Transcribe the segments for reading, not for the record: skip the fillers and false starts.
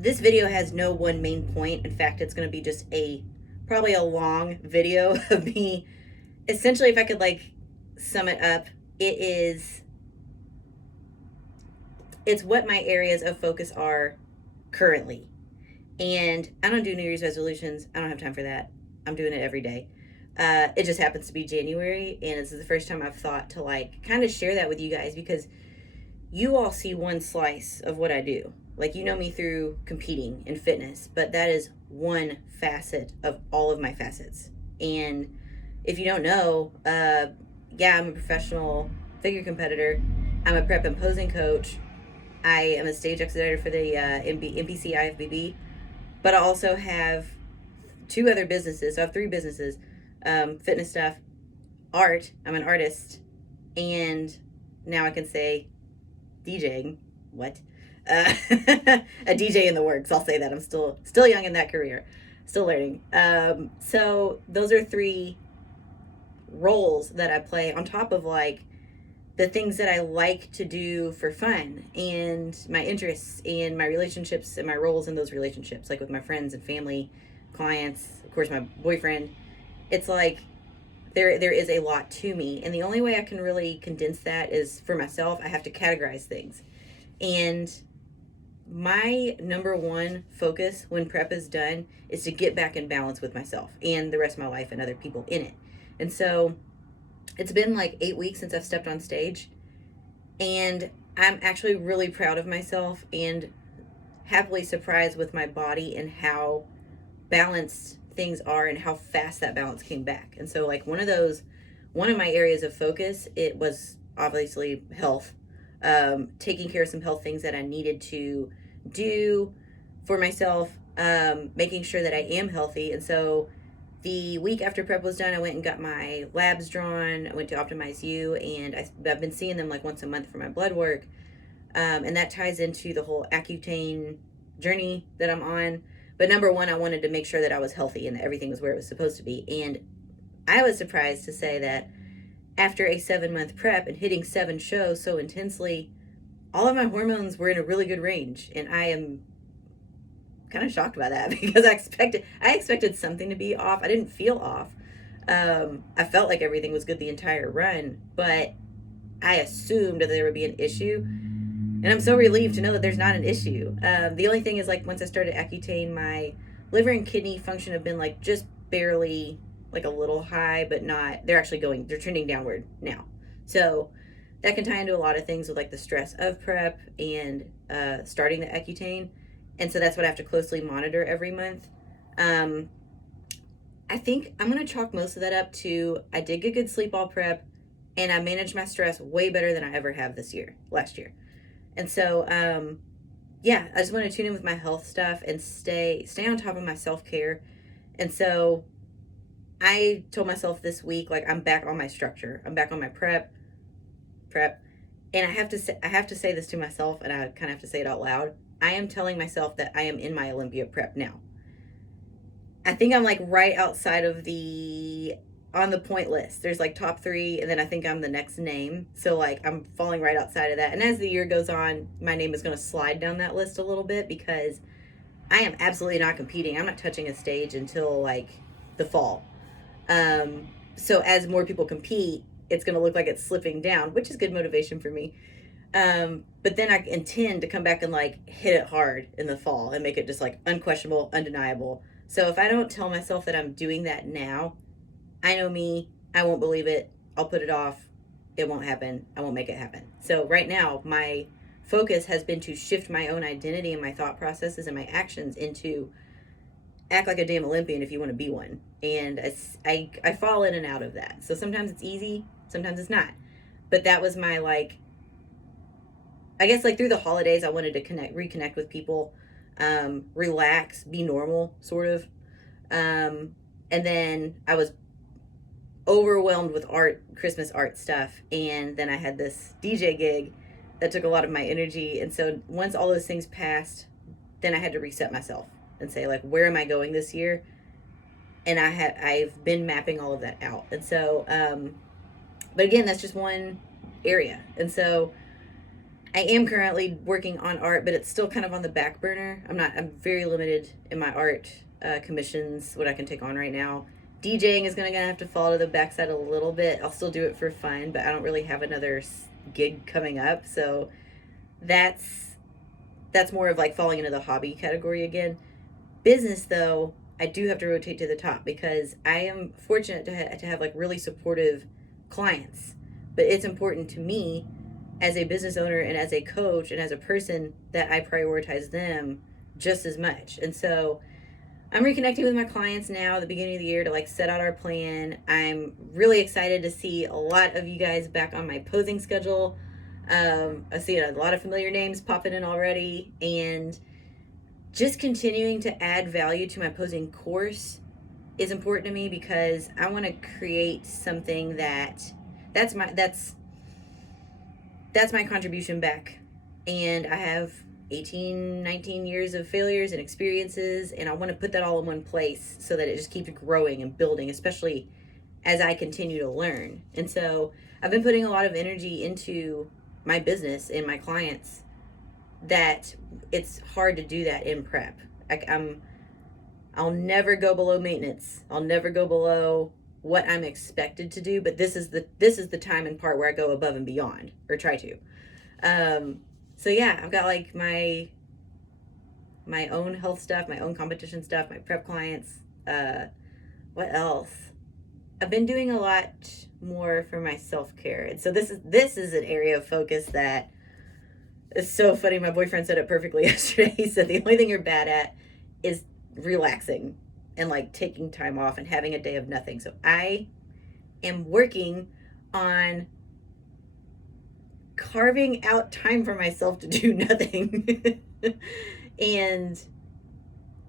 this video has no one main point. In fact, it's going to be just probably a long video of me. Essentially, if I could like sum it up, it's what my areas of focus are currently. And I don't do New Year's resolutions. I don't have time for that. I'm doing it every day. It just happens to be January, and this is the first time I've thought to like kind of share that with you guys, because you all see one slice of what I do. Like, you know me through competing in fitness, but that is one facet of all of my facets. And if you don't know, yeah, I'm a professional figure competitor. I'm a prep and posing coach. I am a stage expediter for the NPC IFBB, but I also have two other businesses. So I have three businesses: fitness stuff, art. I'm an artist, and now I can say DJing. What? A DJ in the works. I'll say that. I'm still young in that career, still learning. So those are three roles that I play on top of like the things that I like to do for fun and my interests and my relationships and my roles in those relationships, like with my friends and family, clients, of course, my boyfriend. It's like there is a lot to me, and the only way I can really condense that is for myself. I have to categorize things, and my number one focus when prep is done is to get back in balance with myself and the rest of my life and other people in it. And so it's been like 8 weeks since I've stepped on stage, and I'm actually really proud of myself and happily surprised with my body and how balanced things are and how fast that balance came back. And so like one of my areas of focus, it was obviously health, taking care of some health things that I needed to do for myself, making sure that I am healthy. And so the week after prep was done, I went and got my labs drawn. I went to Optimize You, and I've been seeing them like once a month for my blood work. And that ties into the whole Accutane journey that I'm on. But number one, I wanted to make sure that I was healthy and that everything was where it was supposed to be. And I was surprised to say that after a 7-month prep and hitting 7 shows so intensely, all of my hormones were in a really good range. And I am kind of shocked by that because I expected something to be off. I didn't feel off. I felt like everything was good the entire run, but I assumed that there would be an issue. And I'm so relieved to know that there's not an issue. The only thing is, like, once I started Accutane, my liver and kidney function have been like just barely like a little high, but not, they're trending downward now. So that can tie into a lot of things with like the stress of prep and starting the Accutane. And so that's what I have to closely monitor every month. I think I'm going to chalk most of that up to I did get good sleep all prep, and I managed my stress way better than I ever have last year. And so, yeah, I just want to tune in with my health stuff and stay on top of my self-care. And so I told myself this week, like, I'm back on my structure. I'm back on my prep. And I have to say this to myself, and I kind of have to say it out loud. I am telling myself that I am in my Olympia prep now. I think I'm like right outside of on the point list. There's like top 3, and then I think I'm the next name. So like I'm falling right outside of that. And as the year goes on, my name is going to slide down that list a little bit because I am absolutely not competing. I'm not touching a stage until like the fall. So as more people compete, it's going to look like it's slipping down, which is good motivation for me. But then I intend to come back and like hit it hard in the fall and make it just like unquestionable, undeniable. So if I don't tell myself that I'm doing that now, I know me, I won't believe it. I'll put it off. It won't happen. I won't make it happen. So right now, my focus has been to shift my own identity and my thought processes and my actions into act like a damn Olympian if you want to be one. And I fall in and out of that. So sometimes it's easy, sometimes it's not. But that was my like, I guess like through the holidays, I wanted to reconnect with people, relax, be normal, sort of. And then I was overwhelmed with Christmas art stuff. And then I had this DJ gig that took a lot of my energy. And so once all those things passed, then I had to reset myself and say, like, where am I going this year? And I've been mapping all of that out. And so, but again, that's just one area. And so I am currently working on art, but it's still kind of on the back burner. I'm very limited in my art commissions, what I can take on right now. DJing is gonna have to fall to the backside a little bit. I'll still do it for fun, but I don't really have another gig coming up, so that's that's more of like falling into the hobby category again. Business though, I do have to rotate to the top because I am fortunate to have like really supportive clients. But it's important to me as a business owner and as a coach and as a person that I prioritize them just as much. And so I'm reconnecting with my clients now at the beginning of the year to like set out our plan. I'm really excited to see a lot of you guys back on my posing schedule. I see a lot of familiar names popping in already, and just continuing to add value to my posing course is important to me because I want to create something that's my that's my contribution back. And I have 18, 19 years of failures and experiences, and I want to put that all in one place so that it just keeps growing and building, especially as I continue to learn. And so I've been putting a lot of energy into my business and my clients that it's hard to do that in prep. I'll never go below maintenance. I'll never go below what I'm expected to do, but this is the time and part where I go above and beyond, or try to. So yeah, I've got like my own health stuff, my own competition stuff, my prep clients. What else? I've been doing a lot more for my self-care. And so this is an area of focus that is so funny. My boyfriend said it perfectly yesterday. He said the only thing you're bad at is relaxing and like taking time off and having a day of nothing. So I am working on carving out time for myself to do nothing and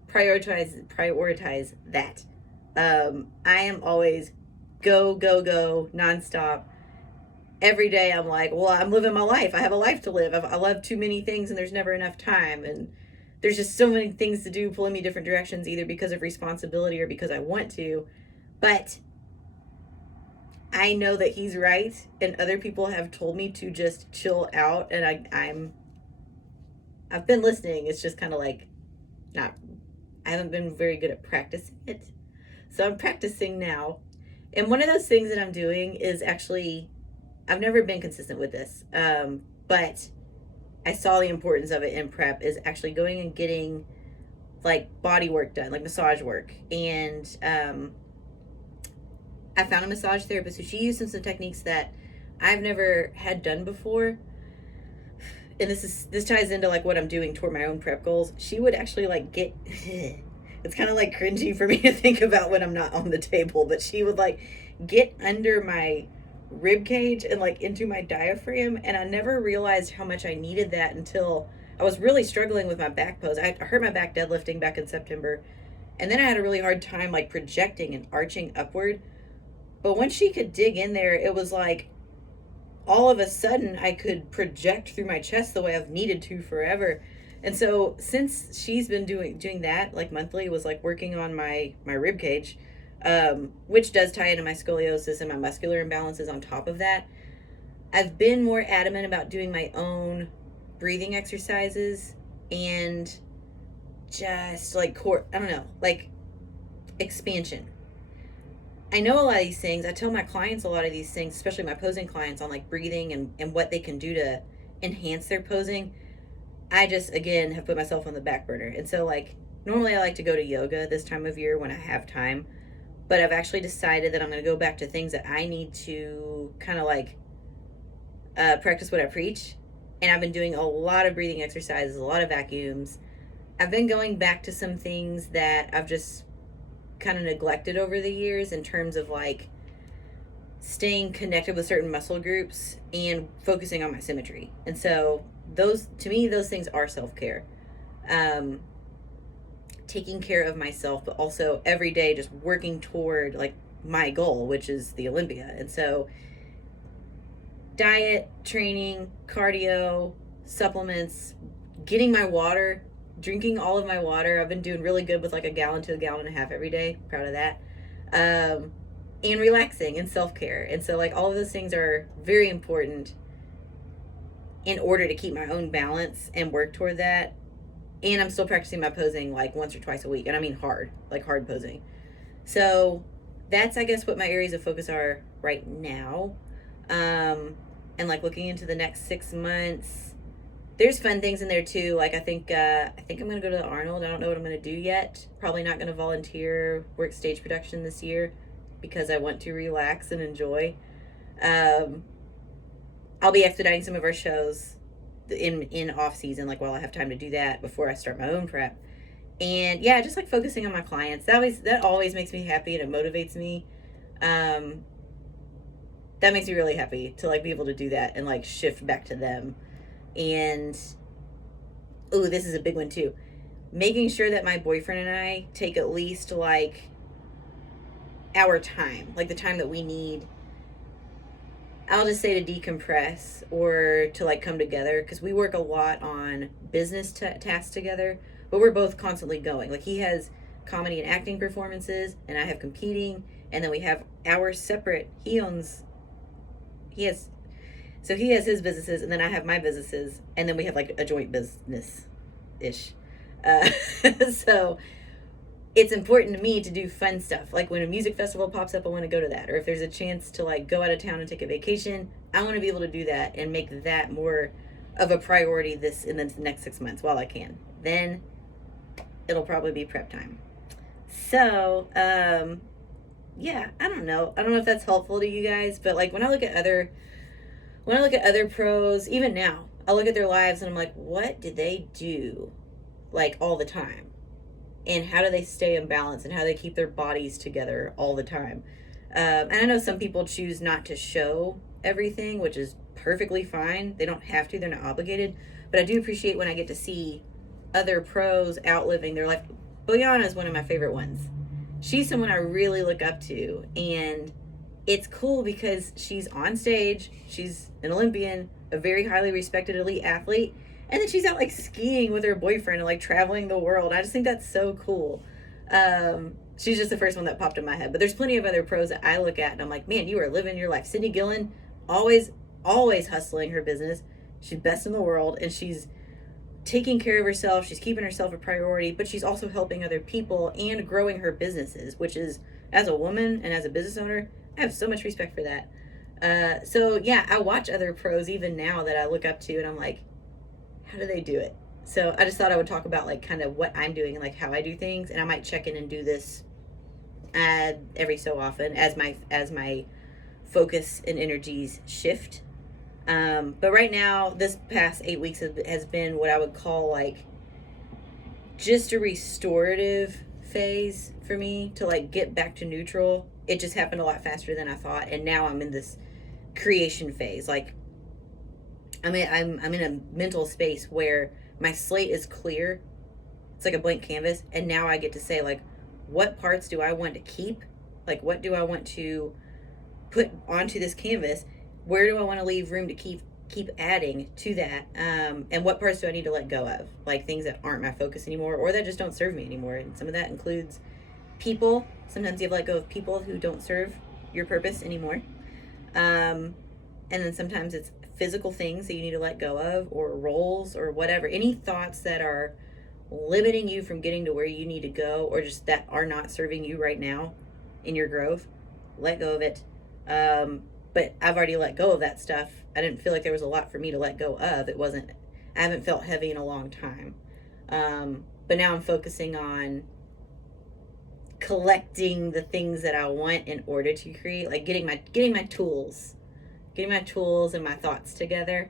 prioritize that. I am always go nonstop. Every day I'm like, well, I'm living my life. I have a life to live. I love too many things and there's never enough time. And there's just so many things to do, pulling me different directions, either because of responsibility or because I want to. But I know that he's right, and other people have told me to just chill out, and I've been listening. It's just kind of like not I haven't been very good at practicing it. So I'm practicing now. And one of those things that I'm doing is actually, I've never been consistent with this, but I saw the importance of it in prep, is actually going and getting like body work done, like massage work. And I found a massage therapist who she used some techniques that I've never had done before. And this ties into like what I'm doing toward my own prep goals. She would actually like get it's kind of like cringy for me to think about when I'm not on the table, but she would like get under my rib cage and like into my diaphragm, and I never realized how much I needed that until I was really struggling with my back pose. I hurt my back deadlifting back in September, and then I had a really hard time like projecting and arching upward. But once she could dig in there, it was like all of a sudden I could project through my chest the way I've needed to forever. And so since she's been doing that like monthly, was like working on my rib cage, which does tie into my scoliosis and my muscular imbalances on top of that. I've been more adamant about doing my own breathing exercises and just like core, I don't know, like expansion. I know a lot of these things. I tell my clients a lot of these things, especially my posing clients, on like breathing and what they can do to enhance their posing. I just, again, have put myself on the back burner. And so like normally I like to go to yoga this time of year when I have time. But I've actually decided that I'm going to go back to things that I need to kind of like practice what I preach. And I've been doing a lot of breathing exercises, a lot of vacuums. I've been going back to some things that I've just kind of neglected over the years in terms of like staying connected with certain muscle groups and focusing on my symmetry. And so those, to me, those things are self-care. Taking care of myself, but also every day just working toward like my goal, which is the Olympia. And so diet, training, cardio, supplements, getting my water, drinking all of my water. I've been doing really good with like a gallon to a gallon and a half every day. Proud of that. And relaxing and self-care. And so like all of those things are very important in order to keep my own balance and work toward that. And I'm still practicing my posing like once or twice a week. And I mean hard, like hard posing. So that's, I guess, what my areas of focus are right now. And like looking into the next 6 months, there's fun things in there too. Like I think I'm gonna go to the Arnold. I don't know what I'm gonna do yet. Probably not gonna volunteer work stage production this year because I want to relax and enjoy. Um, I'll be expediting some of our shows in off season, like while I have time to do that before I start my own prep. And yeah, just like focusing on my clients. That always makes me happy and it motivates me. Um, that makes me really happy to like be able to do that and like shift back to them. And oh, this is a big one too. Making sure that my boyfriend and I take at least like our time, like the time that we need, I'll just say, to decompress or to like come together, because we work a lot on business tasks together, but we're both constantly going. Like he has comedy and acting performances, and I have competing, and then we have our separate. He has so he has his businesses, and then I have my businesses, and then we have like a joint business ish. Uh, so it's important to me to do fun stuff. Like when a music festival pops up, I want to go to that. Or if there's a chance to like go out of town and take a vacation, I want to be able to do that and make that more of a priority this in the next 6 months while I can. Then it'll probably be prep time. So, yeah, I don't know. I don't know if that's helpful to you guys, but like when I look at other pros, even now, I look at their lives and I'm like, what did they do like all the time? And how do they stay in balance and how they keep their bodies together all the time. And I know some people choose not to show everything, which is perfectly fine. They don't have to, they're not obligated. But I do appreciate when I get to see other pros outliving their life. Boyana is one of my favorite ones. She's someone I really look up to. And it's cool because she's on stage, she's an Olympian, a very highly respected elite athlete, and then she's out like skiing with her boyfriend and like traveling the world. I just think that's so cool. She's just the first one that popped in my head. But there's plenty of other pros that I look at and I'm like, man, you are living your life. Sydney Gillen, always hustling her business. She's best in the world and she's taking care of herself. She's keeping herself a priority, but she's also helping other people and growing her businesses, which is, as a woman and as a business owner, I have so much respect for that. So yeah, I watch other pros even now that I look up to and I'm like, how do they do it? So I just thought I would talk about like kind of what I'm doing and like how I do things, and I might check in and do this every so often as my focus and energies shift. But right now, this past 8 weeks has been what I would call like just a restorative phase for me to like get back to neutral. It just happened a lot faster than I thought, and now I'm in this creation phase. Like I'm in a mental space where my slate is clear. It's like a blank canvas, and now I get to say like, what parts do I want to keep? Like, what do I want to put onto this canvas? Where do I want to leave room to keep adding to that? And what parts do I need to let go of? Like things that aren't my focus anymore, or that just don't serve me anymore. And some of that includes people. Sometimes you have to let go of people who don't serve your purpose anymore. And then sometimes it's physical things that you need to let go of, or roles, or whatever. Any thoughts that are limiting you from getting to where you need to go, or just that are not serving you right now in your growth, let go of it. But I've already let go of that stuff. I didn't feel like there was a lot for me to let go of. I haven't felt heavy in a long time. But now I'm focusing on collecting the things that I want in order to create, like getting my tools and my thoughts together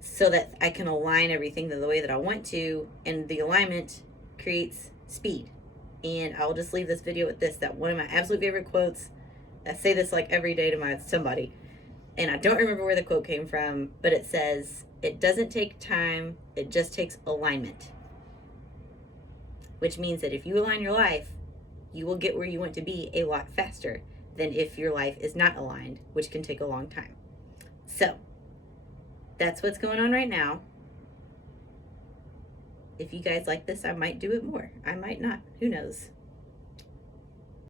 so that I can align everything the way that I want to, and the alignment creates speed. And I'll just leave this video with this, that one of my absolute favorite quotes. I say this like every day to somebody, and I don't remember where the quote came from, but it says, "It doesn't take time, it just takes alignment." Which means that if you align your life, you will get where you want to be a lot faster than if your life is not aligned, which can take a long time. So, that's what's going on right now. If you guys like this, I might do it more. I might not. Who knows?